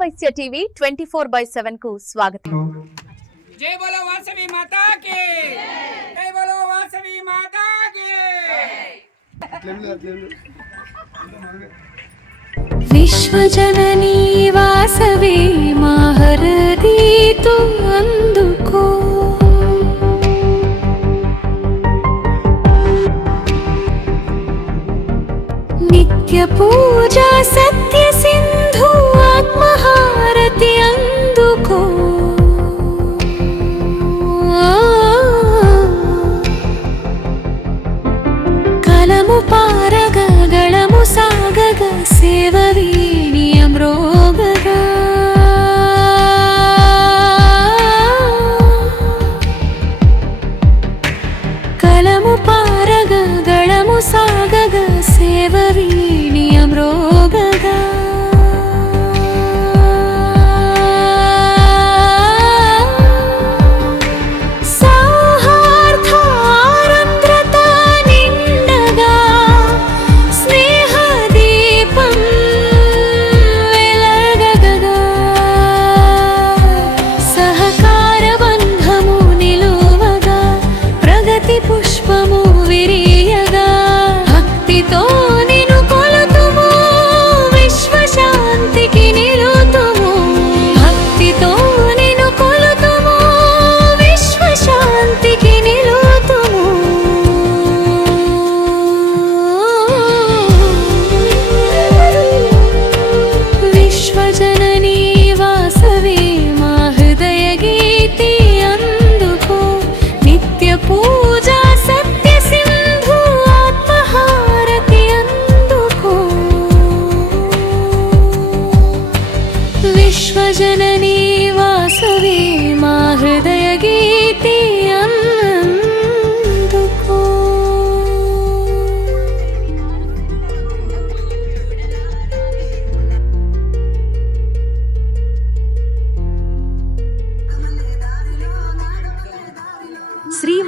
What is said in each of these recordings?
Vaishya TV twenty four by సెవెన్కు స్వాగతం. జై బోలో వాసవి మాతాకి జై బోలో వాసవి మాతాకి విశ్వజననీ వాసవి మా హృదీ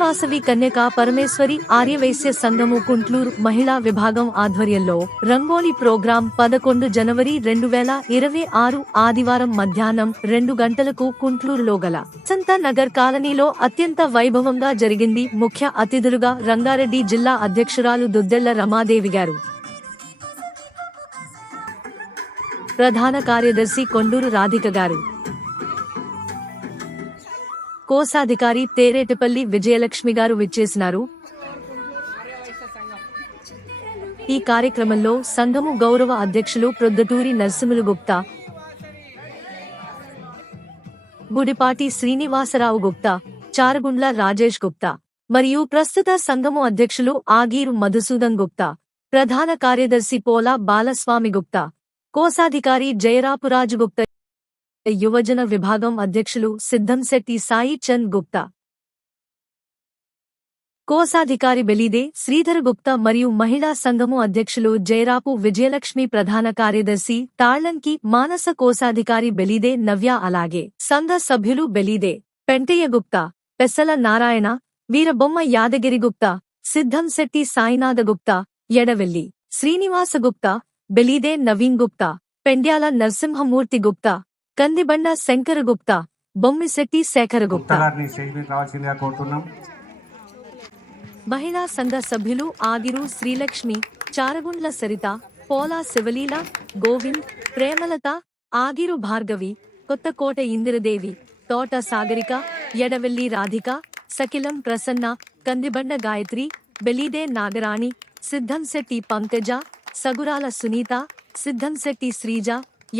శ్రీవాసవి కన్యక పరమేశ్వరి ఆర్యవైశ్య సంఘము కుంట్లూరు మహిళా విభాగం ఆధ్వర్యంలో రంగోలీ ప్రోగ్రాం పదకొండు జనవరి రెండు వేల ఇరవై ఆరు ఆదివారం మధ్యాహ్నం రెండు గంటలకు కుంట్లూరులో గల సంత నగర్ కాలనీలో అత్యంత వైభవంగా జరిగింది ముఖ్య అతిథులుగా రంగారెడ్డి జిల్లా అధ్యక్షురాలు దుద్దెళ్ళ రమాదేవి గారు. ప్రధాన కార్యదర్శి కొండూరు రాధిక గారు. కోశాధికారి తేరేటిపల్లి విజయలక్ష్మి గారు విచ్చేసినారు. ఈ కార్యక్రమంలో సంఘము గౌరవ అధ్యక్షులు ప్రొద్దటూరి నరసింహులు గుప్తా గుడిపాటి శ్రీనివాసరావు గుప్తా చారగుండ్ల రాజేష్ గుప్తా మరియు ప్రస్తుత సంఘము అధ్యక్షులు ఆగీరు మధుసూదన్ గుప్తా ప్రధాన కార్యదర్శి పోలా బాలస్వామి గుప్తా కోశాధికారి జయరాపురాజు గుప్తా యువజన విభాగం అధ్యక్షులు సిద్ధంశెట్టి సాయి చంద్ గుప్తా. కోశాధికారి బెలీదే శ్రీధర్ గుప్తా మరియు మహిళా సంఘము అధ్యక్షులు జయరాపు విజయలక్ష్మి ప్రధాన కార్యదర్శి తాళ్ళంకి మానస కోశాధికారి బెలీదే నవ్య అలాగే సంఘ సభ్యులు బెలీదే పెంటయ్య గుప్తా పెసల నారాయణ వీరబొమ్మ యాదగిరి గుప్తా సిద్ధంశెట్టి సాయినాథ గుప్తా ఎడవెల్లి శ్రీనివాస గుప్తా బెలీదే నవీన్ గుప్తా పెండ్యాల నరసింహమూర్తి గుప్తా. కందిబండ శంకర గుప్తా బొమ్మిశెట్టి శేఖర గుప్తా గారిని స్టేజ్ మీద రావాల్సిందిగా కోరుతున్నాం. మహిళా సంఘ సభ్యులు ఆదిరు శ్రీలక్ష్మి చారగుండ్ల సరిత పోలా శివలీల గోవింద్ ప్రేమలత ఆగిరు భార్గవి కొత్తకోట ఇందిరదేవి తోట సాగరిక ఎడవెల్లి రాధిక సకిలం ప్రసన్న కందిబండ గాయత్రి బెలీదే నాగరాణి సిద్ధంశెట్టి పంకజ సగురాల సునీత సిద్ధంశెట్టి శ్రీజ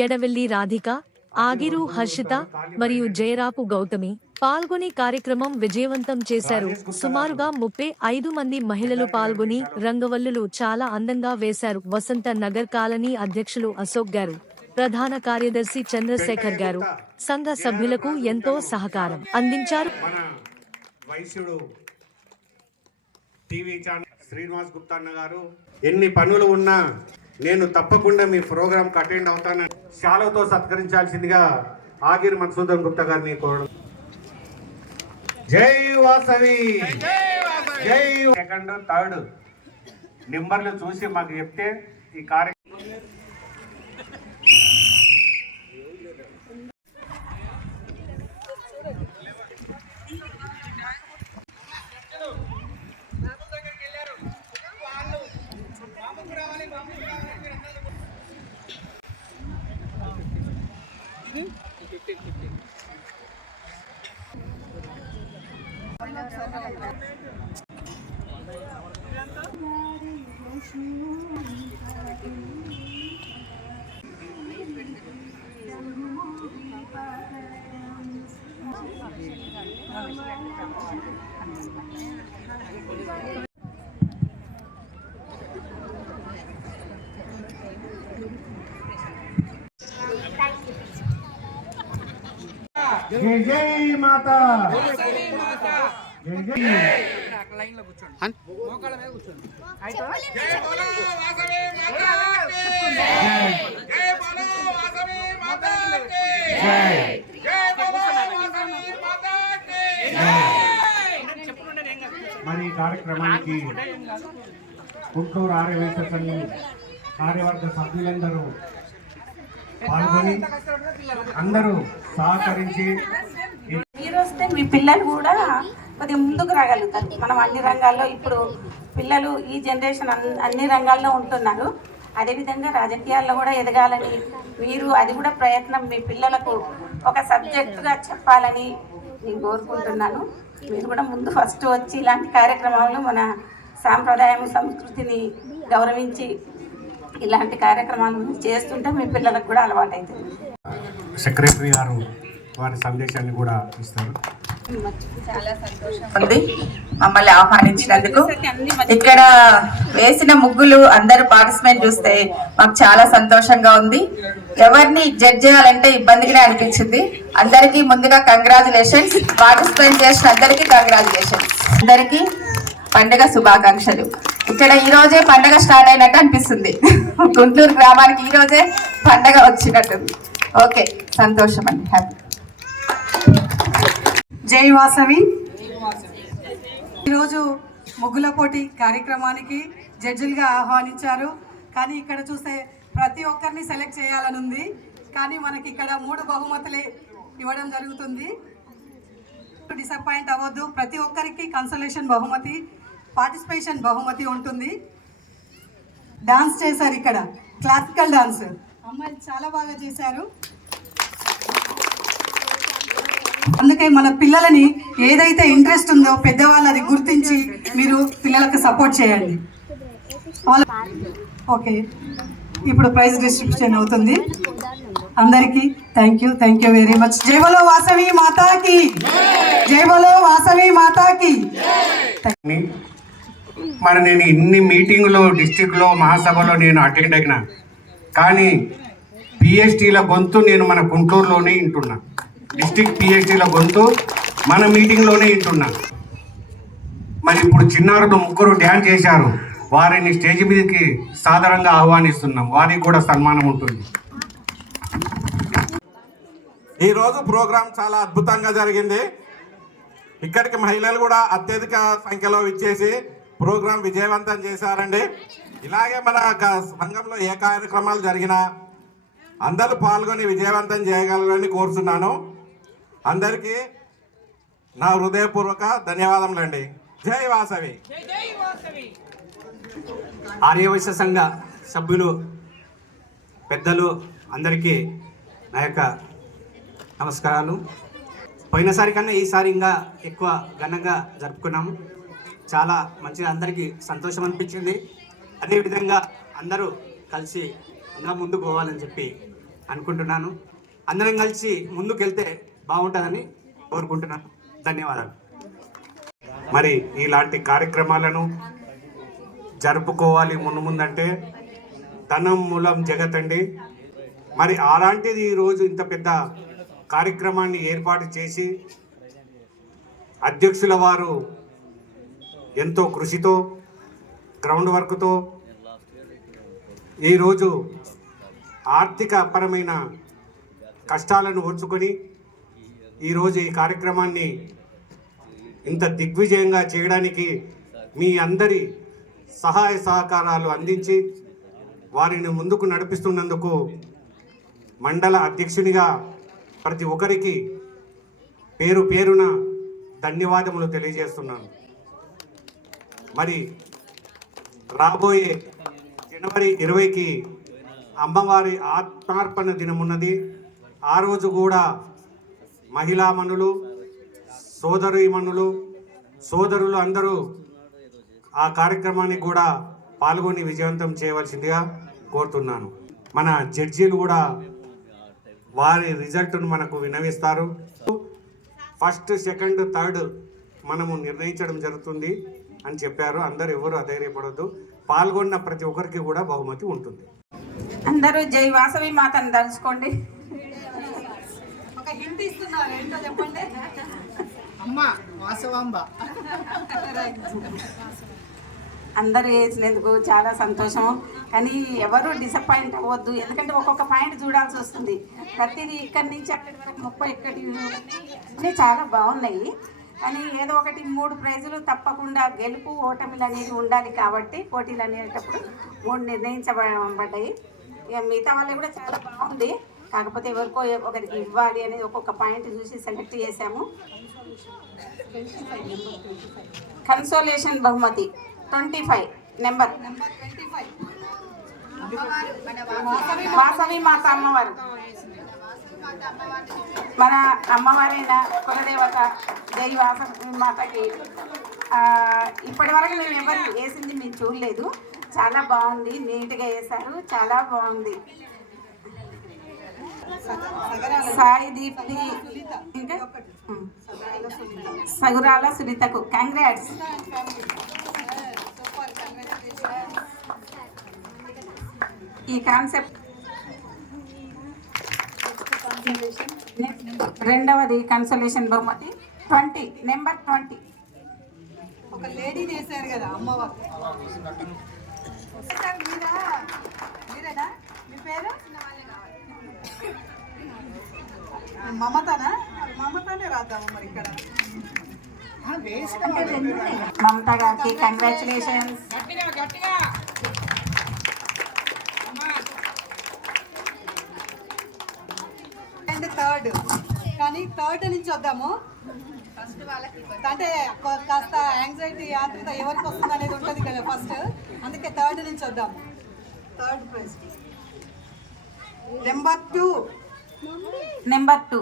ఎడవెల్లి రాధిక ఆగిరు హర్షిత మరియు జయరాపు గౌతమి పాల్గొని కార్యక్రమం విజయవంతం చేశారు. సుమారుగా ముప్పై ఐదు మంది మహిళలు పాల్గొని రంగవల్లులు చాలా అందంగా వేశారు. వసంత నగర్ కాలనీ అధ్యక్షులు అశోక్ గారు ప్రధాన కార్యదర్శి చంద్రశేఖర్ గారు సంఘ సభ్యులకు ఎంతో సహకారం అందించారు. శ్రీనివాస్ గుప్తా గారు ఎన్ని పనులు ఉన్నా నేను తప్పకుండా మీ ప్రోగ్రామ్ అటెండ్ అవుతానని శాలతో సత్కరించాల్సిందిగా ఆగిరి మధుసూదన్ గుప్తా గారిని కోరడం. జై వాసవి! జై సెకండ్ థర్డ్ నెంబర్లు చూసి మాకు చెప్తే ఈ కార్యక్రమం జై జై మాతా వాసవి మాత జై జై లైన్లో కూర్చోండి మోకాళ్ళ మీద కూర్చోండి జై బోలో వాసవి మాతాకి జై బోలో వాసవి మాతాకి జై బోలో వాసవి మాతాకి మరి కార్యక్రమానికి గుంటూరు ఆర్యవేశ సంఘం కార్యవర్గ సభ్యులందరూ పాల్గొని అందరూ సహకరించి మీరు వస్తే మీ పిల్లలు కూడా కొద్దిగా ముందుకు రాగలుగుతారు. మనం అన్ని రంగాల్లో ఇప్పుడు పిల్లలు ఈ జనరేషన్ అన్- అన్ని రంగాల్లో ఉంటున్నారు. అదేవిధంగా రాజకీయాల్లో కూడా ఎదగాలని మీరు అది కూడా ప్రయత్నం మీ పిల్లలకు ఒక సబ్జెక్టుగా చెప్పాలని నేను కోరుకుంటున్నాను. మీరు కూడా ముందు ఫస్ట్ వచ్చి ఇలాంటి కార్యక్రమాలు మన సాంప్రదాయం సంస్కృతిని గౌరవించి ఇలాంటి కార్యక్రమాలు చేస్తుంటే మీ పిల్లలకు కూడా అలవాటు అవుతుంది సెక్రటరీ గారు వారి సందేశాన్ని కూడా ఇస్తారు. ఉంది మమ్మల్ని ఆహ్వానించినందుకు. ఇక్కడ వేసిన ముగ్గులు అందరూ పార్టిసిపేట్ చూస్తే మాకు చాలా సంతోషంగా ఉంది. ఎవరిని జడ్జ్ చేయాలంటే ఇబ్బందిగానే అనిపించింది. అందరికీ ముందుగా కంగ్రాచులేషన్స్ పార్టిసిపేట్ చేసిన అందరికీ కంగ్రాచులేషన్స్ అందరికీ పండుగ శుభాకాంక్షలు. ఇక్కడ ఈ రోజే పండగ స్టార్ట్ అయినట్టు అనిపిస్తుంది. గుంటూరు గ్రామానికి ఈ రోజే పండగ వచ్చినట్టుంది. ఓకే సంతోషం అండి హ్యాపీ జై వాసవి. ఈరోజు ముగ్గుల పోటీ కార్యక్రమానికి జడ్జిలుగా ఆహ్వానించారు. కానీ ఇక్కడ చూస్తే ప్రతి ఒక్కరిని సెలెక్ట్ చేయాలని ఉంది కానీ మనకి ఇక్కడ మూడు బహుమతులే ఇవ్వడం జరుగుతుంది. డిసప్పాయింట్ అవ్వద్దు. ప్రతి ఒక్కరికి కన్సలేషన్ బహుమతి పార్టిసిపేషన్ బహుమతి ఉంటుంది. డాన్స్ చేశారు ఇక్కడ. క్లాసికల్ డాన్స్ అమ్మాయిలు చాలా బాగా చేశారు. అందుకే మన పిల్లలని ఏదైతే ఇంట్రెస్ట్ ఉందో పెద్దవాళ్ళది గుర్తించి మీరు పిల్లలకు సపోర్ట్ చేయండి. ఓకే ఇప్పుడు ప్రైజ్ డిస్ట్రిబ్యూషన్ అవుతుంది. అందరికీ thank you thank you very much జైవలో Vasavi మాతాకి. జైవలో వాసవి మాతాకి. మరి నేను ఇన్ని మీటింగ్లో డిస్టిక్లో మహాసభలో నేను అటెండ్ అయినా. కానీ పిహెచ్డీల గొంతు నేను మన గుంటూరులోనే వింటున్నా. డిస్టిక్ పిహెచ్డీల గొంతు మన మీటింగ్లోనే వింటున్నా. మరి ఇప్పుడు చిన్నారులు ముగ్గురు డ్యాన్స్ చేశారు. వారిని స్టేజ్ మీదకి సాధారణంగా ఆహ్వానిస్తున్నాం. వారికి కూడా సన్మానం ఉంటుంది. ఈరోజు ప్రోగ్రాం చాలా అద్భుతంగా జరిగింది. ఇక్కడికి మహిళలు కూడా అత్యధిక సంఖ్యలో ఇచ్చేసి ప్రోగ్రాం విజయవంతం చేశారండి. ఇలాగే మన సంఘంలో ఏ కార్యక్రమాలు జరిగినా అందరూ పాల్గొని విజయవంతం చేయగలరని కోరుతున్నాను. అందరికీ నా హృదయపూర్వక ధన్యవాదములండి. జై వాసవి. జై ఆర్యవైశ్య సంఘ సభ్యులు పెద్దలు అందరికీ నా యొక్క నమస్కారాలు. పోయినసారి కన్నా ఈసారి ఇంకా ఎక్కువ ఘనంగా జరుపుకున్నాము. చాలా మంచిగా అందరికీ సంతోషం అనిపించింది. అదేవిధంగా అందరూ కలిసి నా ముందుకు పోవాలని చెప్పి అనుకుంటున్నాను. అందరం కలిసి ముందుకెళ్తే బాగుంటుందని కోరుకుంటున్నాను. ధన్యవాదాలు. మరి ఇలాంటి కార్యక్రమాలను జరుపుకోవాలి ముందు ముందంటే ధనం మూలం జగతండి. మరి అలాంటిది ఈరోజు ఇంత పెద్ద కార్యక్రమాన్ని ఏర్పాటు చేసి అధ్యక్షుల వారు ఎంతో కృషితో గ్రౌండ్ వర్క్తో ఈరోజు ఆర్థిక పరమైన కష్టాలను ఓర్చుకొని ఈరోజు ఈ కార్యక్రమాన్ని ఇంత దిగ్విజయంగా చేయడానికి మీ అందరి సహాయ సహకారాలు అందించి వారిని ముందుకు నడిపిస్తున్నందుకు మండల అధ్యక్షునిగా ప్రతి ఒక్కరికి పేరు పేరున ధన్యవాదములు తెలియజేస్తున్నాను. మరి రాబోయే జనవరి ఇరవైకి అమ్మవారి ఆత్మార్పణ దినమున్నది. ఆ రోజు కూడా మహిళామణులు సోదరీమణులు సోదరులు అందరూ ఆ కార్యక్రమానికి కూడా పాల్గొని విజయవంతం చేయవలసిందిగా కోరుతున్నాను. మన జడ్జీలు కూడా వారి రిజల్ట్ను మనకు వినవిస్తారు ఫస్ట్ సెకండ్ థర్డ్ మనము నిర్ణయించడం జరుగుతుంది అని చెప్పారు. అందరు ఎవరు అధైర్యపడద్దు. పాల్గొన్న ప్రతి ఒక్కరికి కూడా బహుమతి ఉంటుంది. అందరూ జై వాసవి మాతను తలుచుకోండి. ఒక హింట్ ఇస్తున్నారు ఏంటో చెప్పండి? అందరూ వేసినందుకు చాలా సంతోషం కానీ ఎవరు డిసప్పాయింట్ అవ్వద్దు. ఎందుకంటే ఒక్కొక్క పాయింట్ చూడాల్సి వస్తుంది. ప్రతిదీ ఇక్కడి నుంచి అక్కడి వరకు ముప్పై ఇక్కడి అన్నీ చాలా బాగున్నాయి. కానీ ఏదో ఒకటి మూడు ప్రైజులు తప్పకుండా గెలుపు ఓటమిలు అనేది ఉండాలి కాబట్టి పోటీలు అనేటప్పుడు మూడు నిర్ణయించబడ్డాయి. ఇక మిగతా వాళ్ళు కూడా చాలా బాగుంది. కాకపోతే ఎవరికో ఒకరికి ఇవ్వాలి అనేది ఒక్కొక్క పాయింట్ చూసి సెలెక్ట్ చేశాము. కన్సోలేషన్ బహుమతి ట్వంటీ ఫైవ్. నెంబర్. వాసవి మాత అమ్మవారు. మన అమ్మవారైన కులదేవత జై మాతకి ఇప్పటి వరకు మేము ఎవరు వేసింది మేము చూడలేదు. చాలా బాగుంది నీట్గా వేశారు చాలా బాగుంది. సాయి దీప్తి ఇంకా? సగురాల సునీతకు కంగ్రాట్స్ ఈ కాన్సెప్ట్ రెండవది కన్సలేషన్ బహుమతి. Twenty number twenty. ఒక లేడీని వేసారు కదా అమ్మవారు మీరా? మీరేనా? మీ పేరు? మమతనా? మమతనే రాద్దాము మరి ఇక్కడ. మమత గారికి కంగ్రాచులేషన్స్ అండ్ థర్డ్. కానీ థర్డ్ నుంచి వద్దాము. అంటే కాస్త యాంగ్జైటీ ఆత్రుత ఎవరికి వస్తుంది అనేది ఉంటుంది కదా ఫస్ట్ అందుకే థర్డ్ నుంచి వద్దాము third prize. Number two number two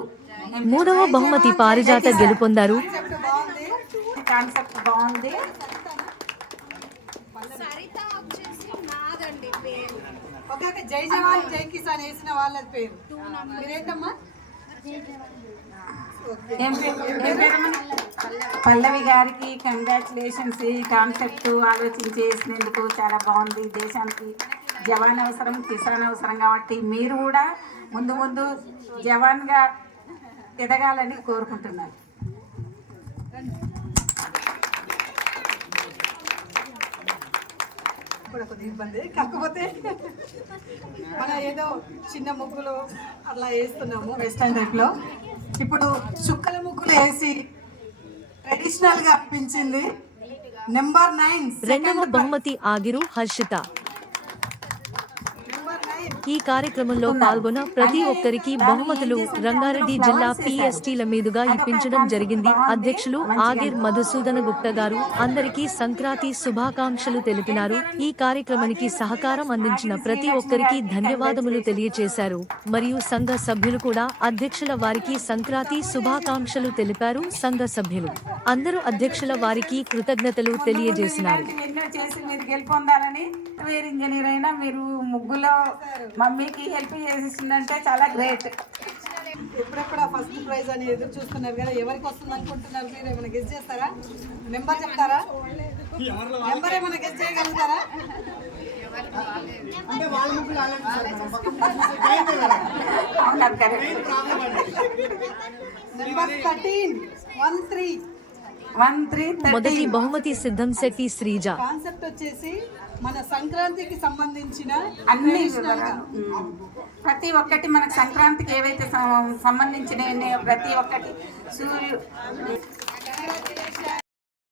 మూడవ బహుమతి పారిజాత గెలుపొందారు. కాన్సెప్ట్ బాగుంది. ఒక ఓకే జై జవాన్ జై కిసాన్ వేసిన వాళ్ళ పేరు. మీరేంటమ్మా? పల్లవి గారికి కంగ్రాచులేషన్స్ ఈ కాన్సెప్ట్ ఆలోచించి చేసినందుకు చాలా బాగుంది. దేశానికి జవాన్ అవసరం కిసాన్ అవసరం కాబట్టి మీరు కూడా ముందు ముందు జవాన్గా ఎదగాలని కోరుకుంటున్నారు. కూడా కొద్దిగా ఇబ్బంది. కాకపోతే మన ఏదో చిన్న ముగ్గులు అట్లా వేస్తున్నాము వెస్టర్న్ టైప్లో ఇప్పుడు చుక్కల ముగ్గులు వేసి ట్రెడిషనల్గా అనిపించింది. నెంబర్ నైన్ రెండవ బహుమతి ఆగిరు హర్షిత. ఈ కార్యక్రమంలో పాల్గొన్న ప్రతి ఒక్కరికి బహుమతులు. రంగారెడ్డి జిల్లా పిఎస్టీల మీదుగా ఇప్పించడం జరిగింది. అధ్యక్షులు ఆగిర్ మధుసూదన గుప్తా గారు అందరికీ సంక్రాంతి శుభాకాంక్షలు తెలిపినారు. ఈ కార్యక్రమానికి సహకారం అందించిన ప్రతి ఒక్కరికి ధన్యవాదములు తెలియజేశారు మరియు సంఘ సభ్యులు కూడా అధ్యక్షుల వారికి సంక్రాంతి శుభాకాంక్షలు తెలిపారు. సంఘ సభ్యులు అందరూ అధ్యక్షుల వారికి కృతజ్ఞతలు తెలియజేసినారు. మీరు ముగ్గులో మమ్మీకి హెల్ప్ చేసిందంటే చాలా గ్రేట్. ఎప్పుడెప్పుడు ఫస్ట్ ప్రైజ్ అని ఎదురు చూస్తున్నారు కదా? ఎవరికి వస్తుంది అనుకుంటున్నారు మీరు? ఏమైనా గెస్ట్ చేస్తారా? నెంబర్ చెప్తారా? నెంబర్ ఏమైనా గెస్ట్ చేయగలుగుతారా? Number thirteen one three one three మొదటి బహుమతి సిద్ధం శెట్టి శ్రీజ. కాన్సెప్ట్ వచ్చేసి మన సంక్రాంతికి సంబంధించిన అన్ని. ప్రతి ఒక్కటి మనకు సంక్రాంతికి ఏవైతే సంబంధించిన ప్రతి ఒక్కటి సూర్యు